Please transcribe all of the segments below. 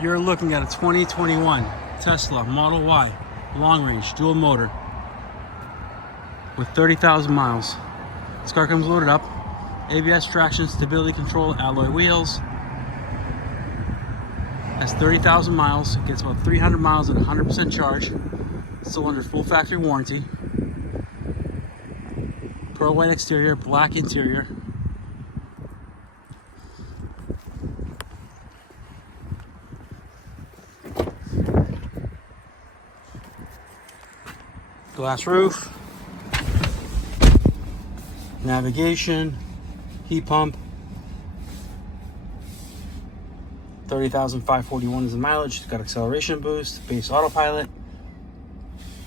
You're looking at a 2021 Tesla Model Y long range dual motor with 30,000 miles. This car comes loaded up. ABS traction, stability control, alloy wheels. Has 30,000 miles. It gets about 300 miles at 100% charge. Still under full factory warranty. Pearl white exterior, black interior. Glass roof. Navigation. Heat pump. 30,541 is the mileage. It's got acceleration boost, base autopilot,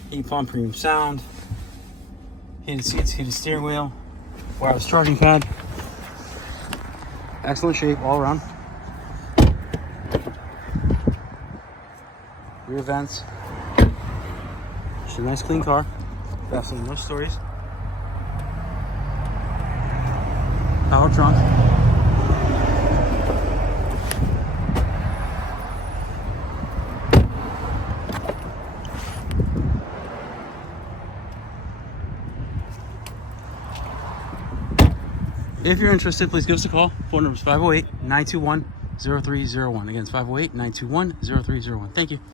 heat pump, premium sound, heated seats, heated steering wheel, wireless charging pad. Excellent shape all around. Rear vents. Just a nice clean car. Absolutely no stories. Power trunk. If you're interested, please give us a call. Phone number is 508-921-0301. Again, it's 508-921-0301. Thank you.